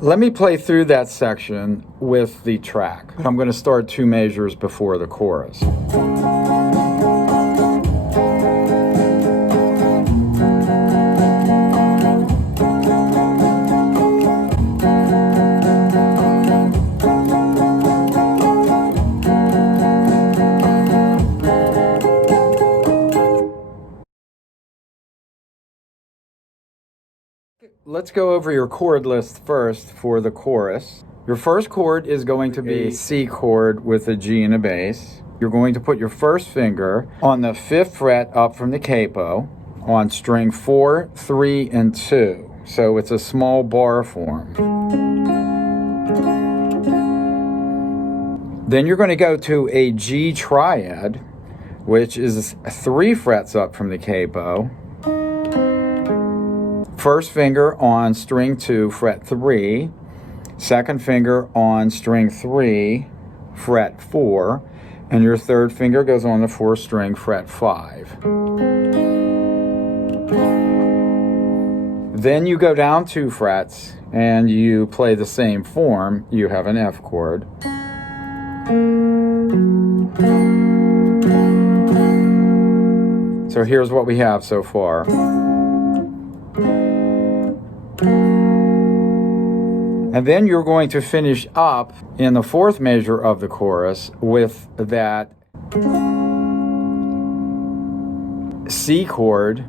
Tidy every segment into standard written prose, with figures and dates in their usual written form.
Let me play through that section with the track. I'm going to start 2 measures before the chorus. Let's go over your chord list first for the chorus. Your first chord is going to be a C chord with a G and a bass. You're going to put your first finger on the 5th fret up from the capo on string 4, 3, and 2. So it's a small bar form. Then you're going to go to a G triad, which is 3 frets up from the capo. First finger on string 2, fret 3. Second finger on string 3, fret 4. And your third finger goes on the 4th string, fret 5. Then you go down 2 frets and you play the same form. You have an F chord. So here's what we have so far. And then you're going to finish up in the 4th measure of the chorus with that C chord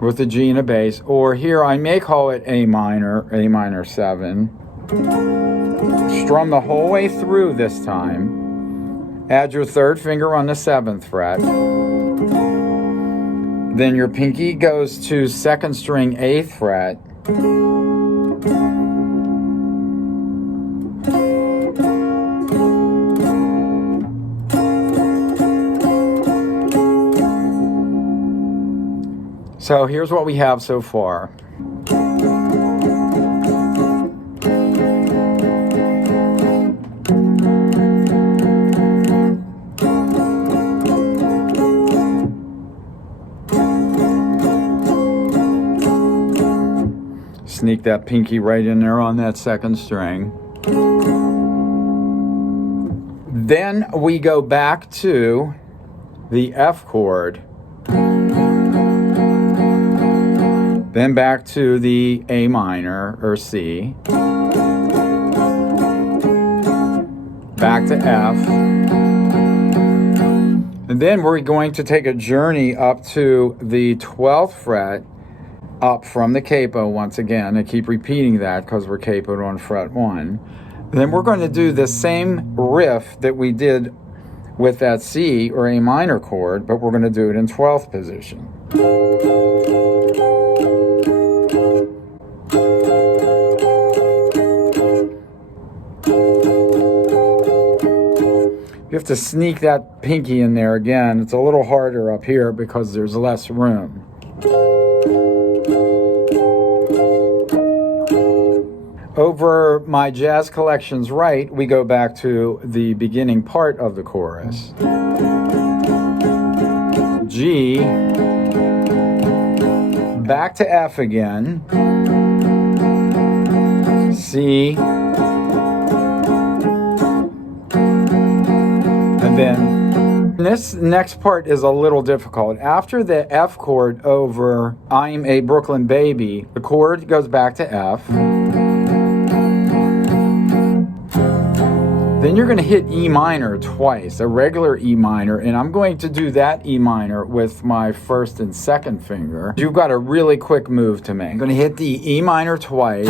with a G and a bass, or here I may call it A minor 7. Strum the whole way through this time. Add your 3rd finger on the 7th fret. Then your pinky goes to 2nd string, 8th fret. So here's what we have so far. Sneak that pinky right in there on that 2nd string. Then we go back to the F chord. Then back to the A minor or C. Back to F. And then we're going to take a journey up to the 12th fret up from the capo once again. I keep repeating that because we're capoed on fret 1. Then we're going to do the same riff that we did with that C or A minor chord, but we're going to do it in 12th position. You have to sneak that pinky in there again. It's a little harder up here because there's less room. Over my jazz collections right, we go back to the beginning part of the chorus. G, back to F again, C, and then this next part is a little difficult. After the F chord over I'm a Brooklyn Baby, the chord goes back to F. Then you're going to hit E minor twice, a regular E minor, and I'm going to do that E minor with my 1st and 2nd finger. You've got a really quick move to make. I'm going to hit the E minor twice,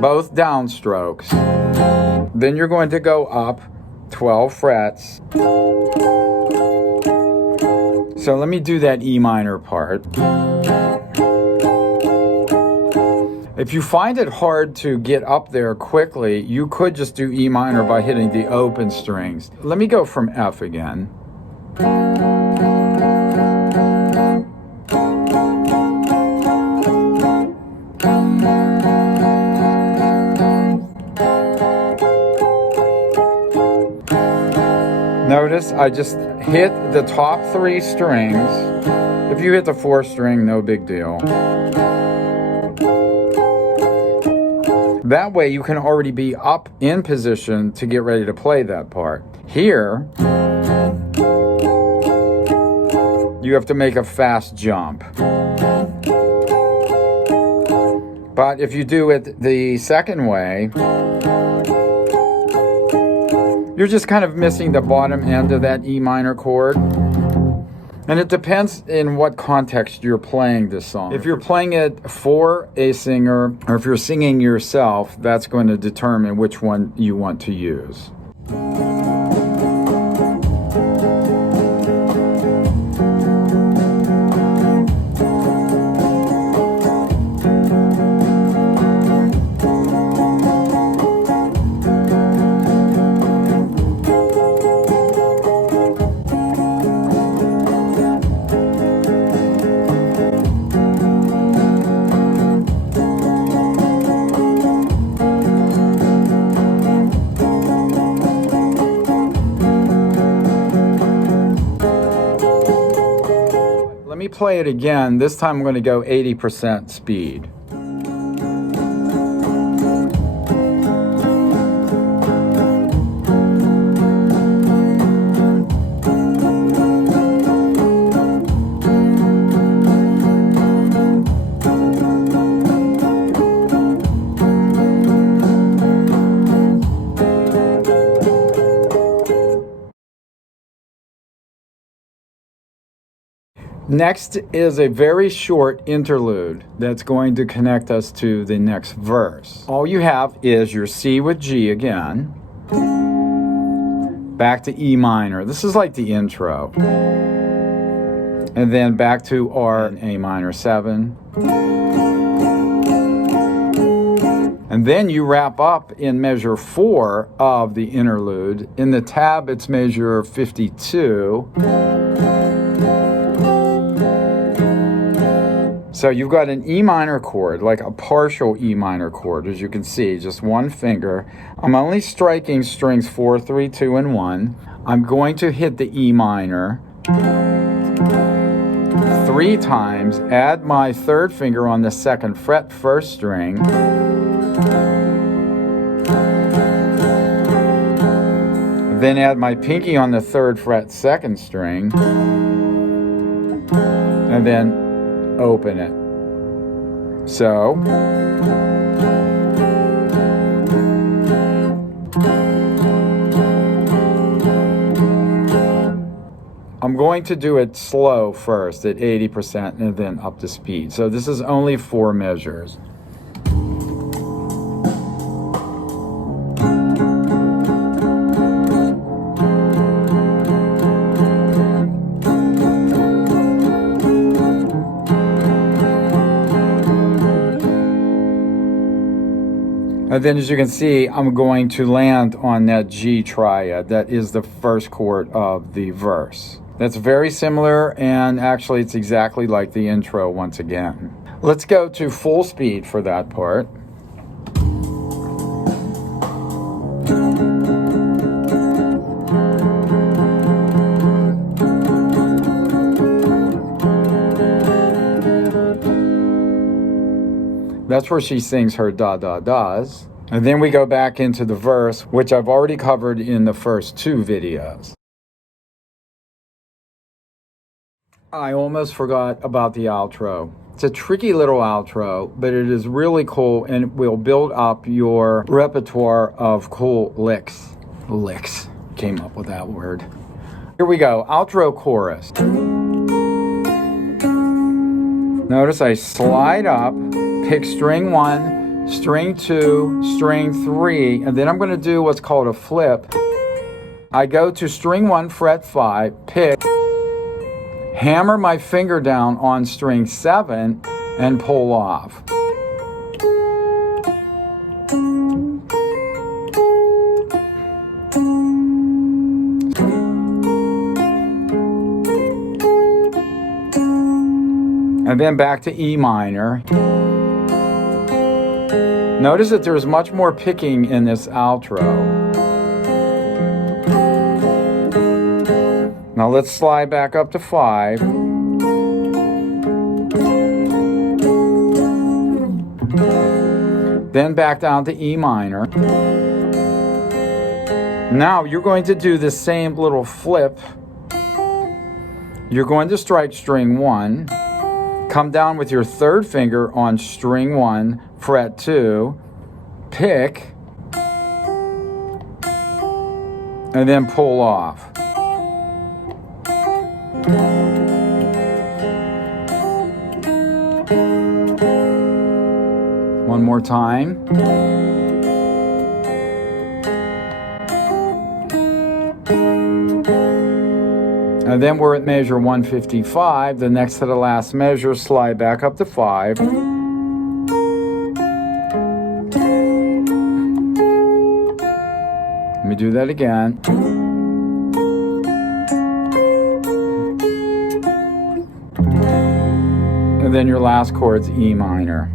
both downstrokes. Then you're going to go up 12 frets. So let me do that E minor part. If you find it hard to get up there quickly, you could just do E minor by hitting the open strings. Let me go from F again. Notice I just hit the top 3 strings. If you hit the 4th string, no big deal. That way you can already be up in position to get ready to play that part. Here, you have to make a fast jump. But if you do it the second way, you're just kind of missing the bottom end of that E minor chord. And it depends in what context you're playing this song. If you're playing it for a singer, or if you're singing yourself, that's going to determine which one you want to use. Let me play it again. This time I'm going to go 80% speed. Next is a very short interlude that's going to connect us to the next verse. All you have is your C with G again, back to E minor. This is like the intro. And then back to R and A minor 7. And then you wrap up in measure 4 of the interlude. In the tab, it's measure 52. So you've got an E minor chord, like a partial E minor chord, as you can see, just one finger. I'm only striking strings 4, 3, 2, and 1. I'm going to hit the E minor 3 times, add my third finger on the 2nd fret, first string, then add my pinky on the 3rd fret, 2nd string, and then open it. So I'm going to do it slow first at 80% and then up to speed. So this is only 4 measures. And then as you can see, I'm going to land on that G triad. That is the first chord of the verse. That's very similar, and actually it's exactly like the intro once again. Let's go to full speed for that part. That's where she sings her da-da-das. And then we go back into the verse, which I've already covered in the first 2 videos. I almost forgot about the outro. It's a tricky little outro, but it is really cool, and it will build up your repertoire of cool licks. Licks. Came up with that word. Here we go. Outro chorus. Notice I slide up, pick string 1, string 2, string 3, and then I'm going to do what's called a flip. I go to string 1, fret 5, pick, hammer my finger down on string 7, and pull off. And then back to E minor. Notice that there's much more picking in this outro. Now let's slide back up to 5. then back down to E minor. Now you're going to do the same little flip. You're going to strike string 1, come down with your third finger on string 1, fret 2, pick, and then pull off. One more time. And then we're at measure 155, the next to the last measure, slide back up to 5. Let me do that again. And then your last chord's E minor.